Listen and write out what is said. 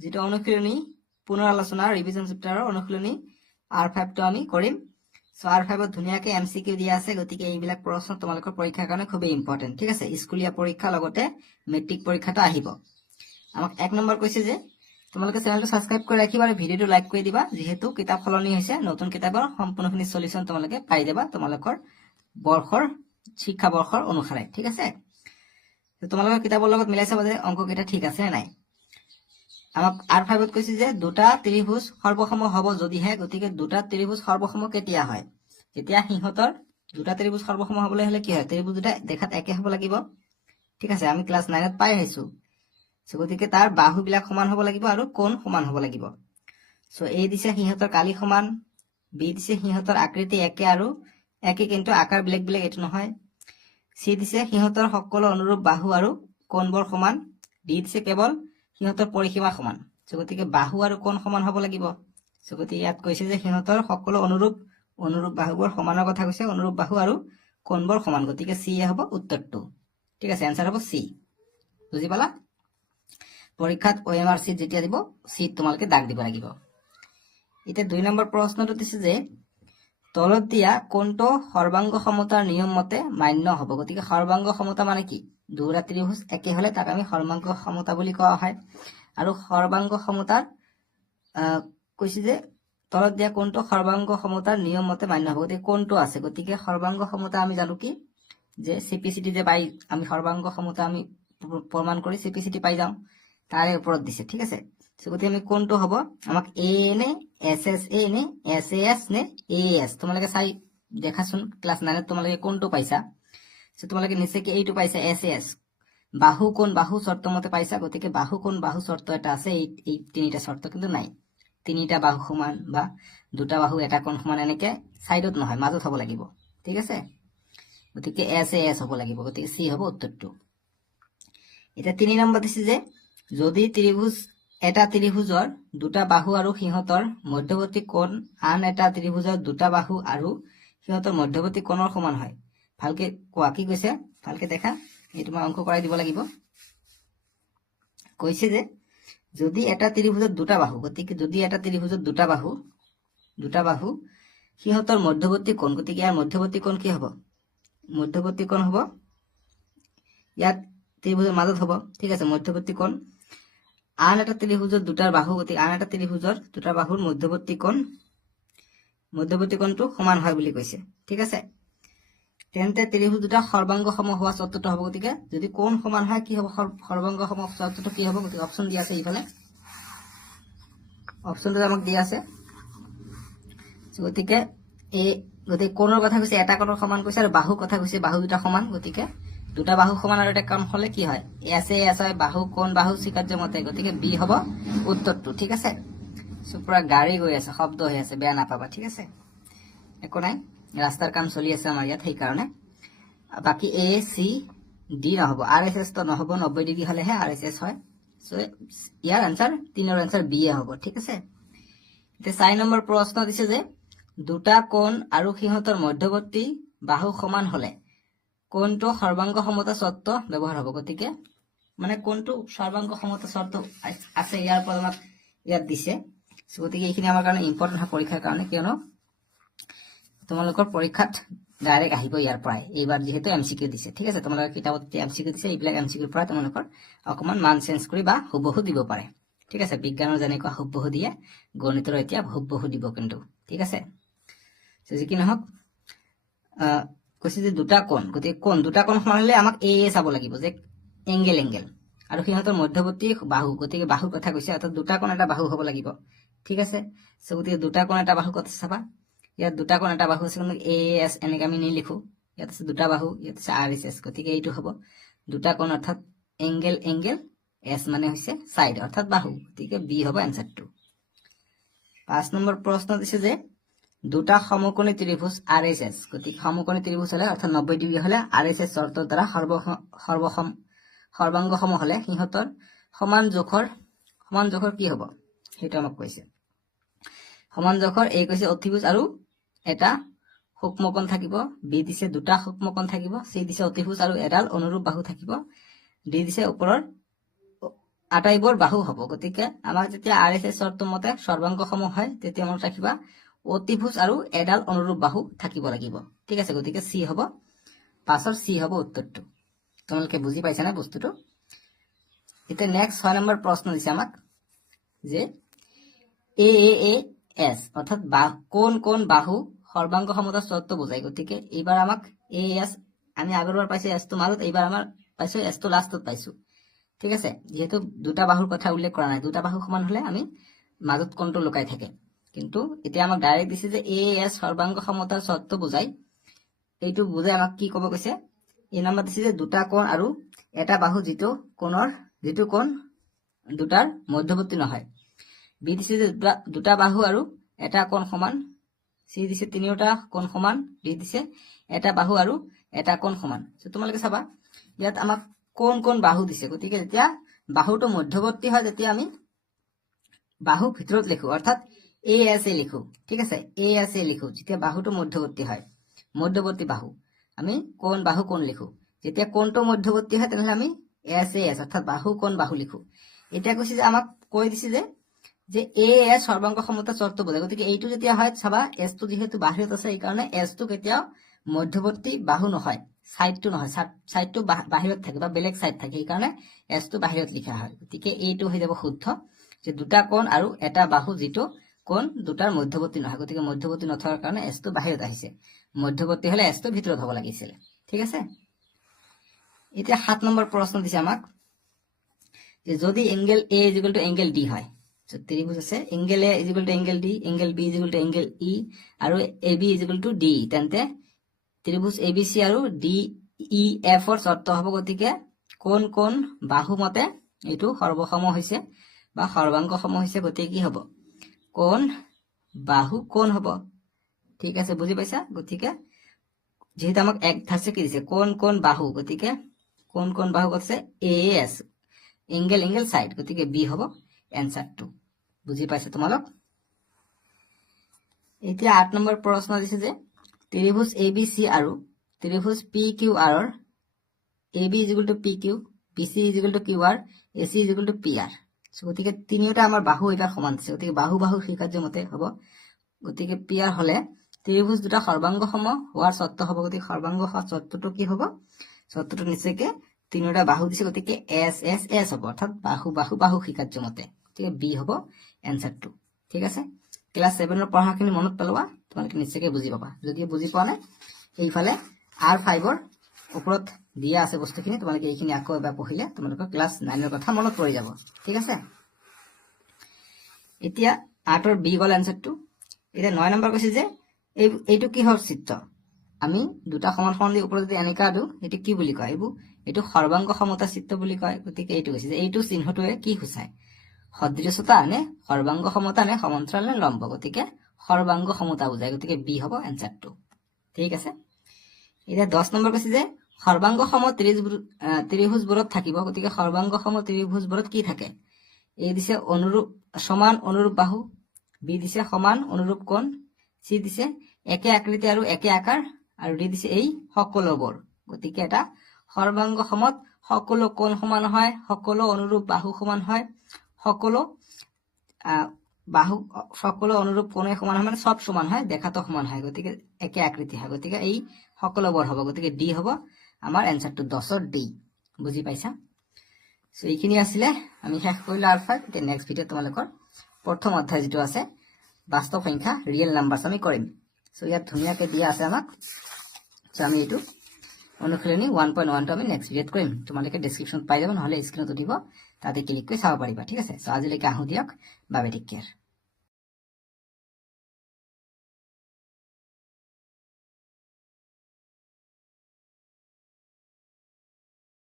যেটা অনুশীলনী পুনৰ আলোচনা ৰিভিজন চেপ্টাৰৰ অনুশীলনী R5টো আমি কৰিম। সো R5ত ধুনীয়াকৈ MCQ দিয়া আছে, গতিকে এইবিলাক প্ৰশ্ন তোমালোকৰ পৰীক্ষাৰ কাৰণে খুবেই ইম্পৰ্টেণ্ট। ঠিক আছে, স্কুলীয়া পৰীক্ষা লগতে মেট্ৰিক পৰীক্ষাটো আহিব। আমাক 1 নম্বৰ কৈছে যে তোমালোকে চেনেলটো সাবস্ক্ৰাইব কৰি ৰাখিবা আৰু ভিডিঅ'টো লাইক কৰি দিবা, যিহেতু কিতাপ সলনি হৈছে, নতুন কিতাপৰ সম্পূৰ্ণখিনি সলিউশন তোমালোকে পাই যাবা তোমালোকৰ বৰ্ষৰ শিক্ষা বৰ্ষৰ অনুসাৰে। ঠিক আছে, তোমালোকৰ কিতাপৰ লগত মিলাই চাবা যে অংককেইটা ঠিক আছে নে নাই। আমাক R5ত কৈছে যে দুটা ত্ৰিভুজ সৰ্বসম হ'ব যদিহে, গতিকে দুটা ত্ৰিভুজ সৰ্বসম কেতিয়া হয়, যেতিয়া সিহঁতৰ দুটা ত্ৰিভুজ সৰ্বসম হ'বলৈ হ'লে কি হয়, ত্ৰিভুজ দুটা দেখাত একে হ'ব লাগিব। ঠিক আছে, আমি ক্লাছ 9ত পাই আহিছো। গতিকে তাৰ বাহুবিলাক সমান হ'ব লাগিব আৰু কোণ সমান হ'ব লাগিব। সো এ দিছে সিহঁতৰ কালি সমান, বি দিছে সিহঁতৰ আকৃতি একে আৰু একে কিন্তু আকাৰ বেলেগ বেলেগ, এইটো নহয়। চি দিছে সিহঁতৰ সকলো অনুৰূপ বাহু আৰু কোণবোৰ সমান, ডি দিছে কেৱল সিহঁতৰ পৰিসীমা সমান। গতিকে বাহু আৰু কোণ সমান হ'ব লাগিব। গতিকে ইয়াত কৈছে যে সিহঁতৰ সকলো অনুৰূপ বাহুবোৰ সমানৰ কথা কৈছে, অনুৰূপ বাহু আৰু কোণবোৰ সমান, গতিকে চি হ'ব উত্তৰটো। ঠিক আছে, এনসাৰ হ'ব চি। বুজি পালা? পৰীক্ষাত OMR চিট যেতিয়া দিব, চিট তোমালোকে দাগ দিব লাগিব। এতিয়া 2 নম্বৰ প্ৰশ্নটো দিছে যে তলত দিয়া কোনটো সৰ্বাংগ সমতাৰ নিয়ম মতে মান্য হ'ব। গতিকে সৰ্বাংগ সমতা মানে কি, দুটা ত্ৰিভুজ একে হলে তাক আমি সৰ্বাংগ সমতা বুলি কোৱা হয়। আৰু সৰ্বাংগ সমতাৰ কৈছে যে তলত দিয়া কোনটো সৰ্বাংগ সমতাৰ নিয়ম মতে মান্য হ'ব। গতিকে কোনটো আছে, গতিকে সৰ্বাংগ সমতা আমি জানো কি, যে CPCT যে পাই আমি সৰ্বাংগ সমতা আমি প্ৰমাণ কৰি CPCT পাই যাম, তাৰে ওপৰত দিছে। ঠিক আছে, গতিকে আমি কোনটো হ'ব, আমাক এ নে SSA নে SAS নে AS, তোমালোকে চাই দেখাচোন ক্লাছ 9ত তোমালোকে কোনটো পাইছা। তোমালোকে নিশ্চয় কি এইটো পাইছা SAS, বাহু কোণ বাহু শর্ত মতে পাইছা। গতিকে বাহু কোণ বাহু শর্ত এটা আছে, এই তিনিটা শর্ত কিন্তু নাই। তিনিটা বাহু সমান বা দুটা বাহু এটা কোণ সমান এনেকে সাইডত নহয়, মাজত হ'ব লাগিব। ঠিক আছে, গতিকে SAS হ'ব লাগিব, গতিকে চি হ'ব উত্তৰটো। এটা 3 নম্বৰ দিছে যে যদি এটা ত্ৰিভুজৰ দুটা বাহু আৰু সিহঁতৰ মধ্যবৰ্তী কোণ আন এটা ত্ৰিভুজৰ দুটা বাহু আৰু সিহঁতৰ মধ্যবৰ্তী কোণৰ সমান হয়। ভালকে কোৱা, কি কৈছে ভালকে দেখা, এই তোমাৰ অংক কৰাই দিব লাগিব। কৈছে যে যদি এটা ত্ৰিভুজৰ দুটা বাহু, গতিকে যদি এটা ত্ৰিভুজৰ দুটা বাহু সিহঁতৰ মধ্যবৰ্তী কোণ, গতিকে ইয়াৰ মধ্যবৰ্তী কোণ কি হ'ব, মধ্যবৰ্তী কোণ হ'ব ইয়াত ত্ৰিভুজৰ মাজত হ'ব। ঠিক আছে, মধ্যবৰ্তী কোণ আন এটা ত্ৰিভুজৰ দুটাৰ বাহু, গতিকে আন এটা ত্ৰিভুজৰ দুটা বাহুৰ মধ্যবৰ্তী কোণটো সমান হয় বুলি কৈছে। ঠিক আছে, তেন্তে ত্ৰিভুজ দুটা সৰ্বাংগ সম হোৱা চৰ্তটো হ'ব। গতিকে যদি কোণ সমান হয় কি হ'ব, সৰ্বাংগ সম চৰ্তটো কি হ'ব, গতিকে অপশ্যন দিয়া আছে ইফালে, অপশ্যনটো আমাক দিয়া আছে। গতিকে গতিকে কোণৰ কথা কৈছে, এটা কোণৰ সমান কৈছে, আৰু বাহু কথা কৈছে, বাহু দুটা সমান। গতিকে দুটা বাহু সমান আৰু এটা কোণ হলে কি হয়, SAS হয়, বাহু কোণ বাহু স্বীকাৰ্য মতে, গতিকে বি হ'ব উত্তৰটো। ঠিক আছে, পুৰা গাড়ী গৈ আছে, শব্দ হৈ আছে, বেয়া নাপাবা। ঠিক আছে, একো নাই, ৰাস্তাৰ কাম চলি আছে আমাৰ ইয়াত, সেইকাৰণে। বাকী ACD নহ'ব, RSS তো নহ'ব, 90 ডিগ্ৰী হলেহে RSS হয়। সো ইয়াৰ আনসাৰ 3ৰ আনসাৰ বি হ'ব। ঠিক আছে, এতিয়া 4 নম্বৰ প্ৰশ্ন দিছে যে দুটা কোণ আৰু সিহঁতৰ মধ্যবৰ্তী বাহু সমান হলে কোনটো সৰ্বাংগ সমতা চৰ্ত ব্যৱহাৰ হ'ব। গতিকে মানে কোনটো সৰ্বাংগ সমতা চৰ্ত আছে, ইয়াৰ পৰা আমাক ইয়াত দিছে। গতিকে এইখিনি আমাৰ কাৰণে ইম্পৰ্টেণ্ট হয় পৰীক্ষাৰ কাৰণে, কিয়নো তোমালোকৰ পৰীক্ষাত ডাইৰেক্ট আহিব ইয়াৰ পৰাই, এইবাৰ যিহেতু MCQ দিছে। ঠিক আছে, তোমালোকৰ কিতাপত MCQ দিছে, এইবিলাক MCQৰ পৰা তোমালোকৰ অকমান মান চেঞ্জ কৰি বা হুবহু দিব পাৰে। ঠিক আছে, বিজ্ঞানৰ যেনেকুৱা হুবহু দিয়ে, গণিতৰ এতিয়া হুবহু দিব কিন্তু। ঠিক আছে, যি কি নহওক কৈছে যে দুটা কোণ, গতিকে দুটা কোণ সমান হলে আমাক এ চাব লাগিব, যে এংগেল আৰু সিহঁতৰ মধ্যবৰ্তী বাহু, গতিকে বাহুৰ কথা কৈছে, অৰ্থাৎ দুটা কোণ এটা বাহু হ'ব লাগিব। ঠিক আছে, গতিকে দুটা কোণ এটা বাহু কথা চাবা, ইয়াত দুটা কোণ এটা বাহু আছে, কিন্তু AS এনেকে আমি নিলিখো, ইয়াত আছে দুটা বাহু, ইয়াত আছে RSS, গতিকে এইটো হ'ব দুটা কোণ অৰ্থাৎ এংগেল S মানে হৈছে সাইড অৰ্থাৎ বাহু, গতিকে বি হ'ব এনসাৰটো। 5 নম্বৰ প্ৰশ্ন দিছে যে দুটা সমকোণী ত্ৰিভুজ RSS, গতিকে সমকোণী ত্ৰিভুজ হলে অৰ্থাৎ 90 ডিগ্ৰী হলে RSS চৰ্তৰ দ্বাৰা সৰ্বাংগ সম হলে সিহঁতৰ সমান জোখৰ কি হ'ব, সেইটো আমাক কৈছে। সমান জোখৰ এই কৈছে অতিভুজ আৰু এটা সূক্ষ্মকোণ থাকিব, বি দিছে দুটা সূক্ষ্মকোণ থাকিব, চি দিছে অতিভুজ আৰু এডাল অনুৰূপ বাহু থাকিব, ডি দিছে ওপৰৰ আটাইবোৰ বাহু হ'ব গতিকে আমাৰ যেতিয়া RHS চৰ্ত মতে সৰ্বাংগ হয় তেতিয়া মনত ৰাখিবা অতিভুজ আৰু এডাল অনুৰূপ বাহু থাকিব লাগিব ঠিক আছে গতিকে C হ'ব 5ৰ C হ'ব উত্তৰটো তোমালোকে বুজি পাইছা না বস্তুটো এতিয়া নেক্সট 6 নম্বৰ প্ৰশ্ন দিছে আমাক যে AAS অৰ্থাৎ কোন কোন বাহু সৰ্বাংগ সমতাৰ চৰ্ত বুজায় গতিকে এইবাৰ আমাক AAS আমি আগৰবাৰ পাইছো S টো মাজত এইবাৰ আমাৰ পাইছো S টো লাষ্টত পাইছো ঠিক আছে যেহেতু দুটা বাহুৰ কথা উল্লেখ কৰা নাই দুটা বাহু সমান হলে আমি মাজত কোনটো লুকাই থাকে কিন্তু এতিয়া আমাক ডাইৰেক্ট দিছে যে AAS সৰ্বাংগ সমতাৰ চৰ্ত বুজায় এইটো বুজাই আমাক কি ক'ব কৈছে এই নাম্বাৰ দিছে যে দুটা কোণ আৰু এটা বাহু যিটো কোণ দুটাৰ মধ্যবৰ্তী নহয় বি দিছে যে দুটা বাহু আৰু এটা কোণ সমান সি দিছে তিনিওটা কোণ সমান ডি দিছে এটা বাহু আৰু এটা কোণ সমান তোমালোকে চাবা ইয়াত আমাক কোন কোন বাহু দিছে গতিকে যেতিয়া বাহুটো মধ্যবৰ্তী হয় তেতিয়া আমি বাহু ভিতৰত লিখো অৰ্থাৎ ASA লিখো ঠিক আছে ASA লিখো যেতিয়া বাহুটো মধ্যবৰ্তী হয় মধ্যবৰ্তী বাহু আমি কোন বাহু কোন লিখো যেতিয়া কোনটো মধ্যবৰ্তী হয় তেনেহলে আমি SAS অৰ্থাৎ বাহু কোন বাহু লিখো এটা কৈছে যে আমাক কৈ দিছে যে AS সৰ্বাংগ সমতা চৰ্ত বুজায় গতিকে এইটো যেতিয়া হয় চাবা S টো যেহেতু বাহিৰত আছে এই কাৰণে S টো কেতিয়াও মধ্যবৰ্তী বাহু নহয় সাইডটো নহয় সাইডটো বাহিৰত থাকে বা বেলেগ সাইড থাকে এই কাৰণে S টো বাহিৰত লিখা হয় গতিকে এইটো হৈ যাব শুদ্ধ যে দুটা কোণ আৰু এটা বাহু যিটো কোণ দুটাৰ মধ্যবৰ্তী নহয় গতিকে মধ্যবৰ্তী নথকাৰ কাৰণে S টো বাহিৰত আহিছে মধ্যবৰ্তী হলে S টো ভিতৰত হ'ব লাগিছিল ঠিক আছে এতিয়া 7 নম্বৰ প্ৰশ্ন দিছে আমাক যে যদি এংগেল A এংগেল D হয় ত্ৰিভুজ আছে angle A angle D angle B angle E আৰু AB D তেন্তে ত্ৰিভুজ ABC আৰু DEF ৰ চৰ্ত হ'ব গতিকে কোন কোন বাহু মতে এইটো সৰ্বসম হৈছে বা সৰ্বাংগ সম হৈছে গতিকে কি হ'ব কোন বাহু কোন হ'ব ঠিক আছে বুজি পাইছা গতিকে যেহেতু আমাক এক ধাৰছে কি দিছে কোন কোন বাহু গতিকে কোন কোন বাহু কৈছে AS এংগেল সাইড গতিকে B হ'ব এনসারটো বুজি পাইছা তোমালোক এতিয়া 8 নম্বৰ প্ৰশ্ন দিছে যে ত্ৰিভুজ ABC আৰু ত্ৰিভুজ PQR ৰ AB PQ BC QR AC PR গতিকে তিনিওটা আমাৰ বাহু এবাৰ সমান আছে গতিকে বাহু শিকাৰ্য মতে হ'ব গতিকে PR হলে ত্ৰিভুজ দুটা সৰ্বাংগ সম হোৱাৰ চৰ্ত হ'ব গতিকে সৰ্বাংগ চৰ্তটো কি হ'ব চৰ্তটো নিশ্চয়কৈ তিনিওটা বাহু দিছে গতিকে S হ'ব অৰ্থাৎ বাহু শিকাৰ্য মতে গতিকে B হ'ব এনসাৰটো ঠিক আছে ক্লাস 7 ৰ পঢ়াখিনি মনত পেলোৱা তোমালোকে নিশ্চয়কৈ বুজি পাবা যদি বুজি পোৱা নাই এইফালে R5 ৰ ওপৰত দিয়া আছে বস্তুখিনি তোমালোকে এইখিনি আকৌ এবাৰ পঢ়িলে তোমালোকৰ ক্লাস 9 ৰ কথা মনত পৰি যাব ঠিক আছে এতিয়া 8 ৰ B গল এনসাৰটো এতিয়া 9 নম্বৰ কৈছে যে এইটো কিহৰ চিত্ৰ আমি দুটা সমান সমান দি ওপৰত যদি এনেকা দিও এটো কি বুলি কয় এইটো সৰ্বাংগ সমতা চিত্ৰ বুলি কয় গতিকে এইটো কৈছে যে এইটো চিহ্নটোৱে কি সূচায় সদৃশতা নে সৰ্বাংগ সমতা নে সমান্তৰাল নে লম্ব গতিকে সৰ্বাংগ সমতা বুজায় গতিকে B হ'ব এনসাৰটো ঠিক আছে এতিয়া 10 নম্বৰ কৈছে যে সৰ্বাংগ সম ত্ৰিভুজবোৰত থাকিব গতিকে সৰ্বাংগ সম ত্ৰিভুজবোৰত কি থাকে A দিছে সমান অনুৰূপ বাহু B দিছে সমান অনুৰূপ কোণ C দিছে একে আকৃতি আৰু একে আকাৰ আৰু D দিছে এই সকলোবোৰ গতিকে এটা সৰ্বাংগ সমত সকলো কোণ সমান হয় সকলো অনুৰূপ বাহু সমান হয় সকলো অনুৰূপ কোণে সমান হয় মানে সব সমান হয় দেখাতো সমান হয় গতিকে একে আকৃতি হয় গতিকে এই সকলোবোৰ হ'ব গতিকে D হ'ব আমাৰ এনসাৰটো 10 ৰ D বুজি পাইছা সো এইখিনি আছিল আমি শেষ কৰিলো R5 এতিয়া নেক্সট ভিডিও তোমালোকৰ প্ৰথম অধ্যায় যেটো আছে বাস্তৱ সংখ্যা ৰিয়েল নাম্বাৰছ আমি কৰিম সো ইয়াত ধুনিয়াকৈ দিয়া আছে আমাক সো আমি এইটো অনুশীলনী 1.1 টো আমি নেক্সট ভিডিওত কৰিম তোমালোকে ডেসক্ৰিপশনত পাই যাব নহলে স্ক্ৰিনত উঠিব তাতে ক্লিক কৰি চাব পাৰিবা ঠিক আছে সো আজিলৈকে আহো দিয়ক বাবে টেক কেয়াৰ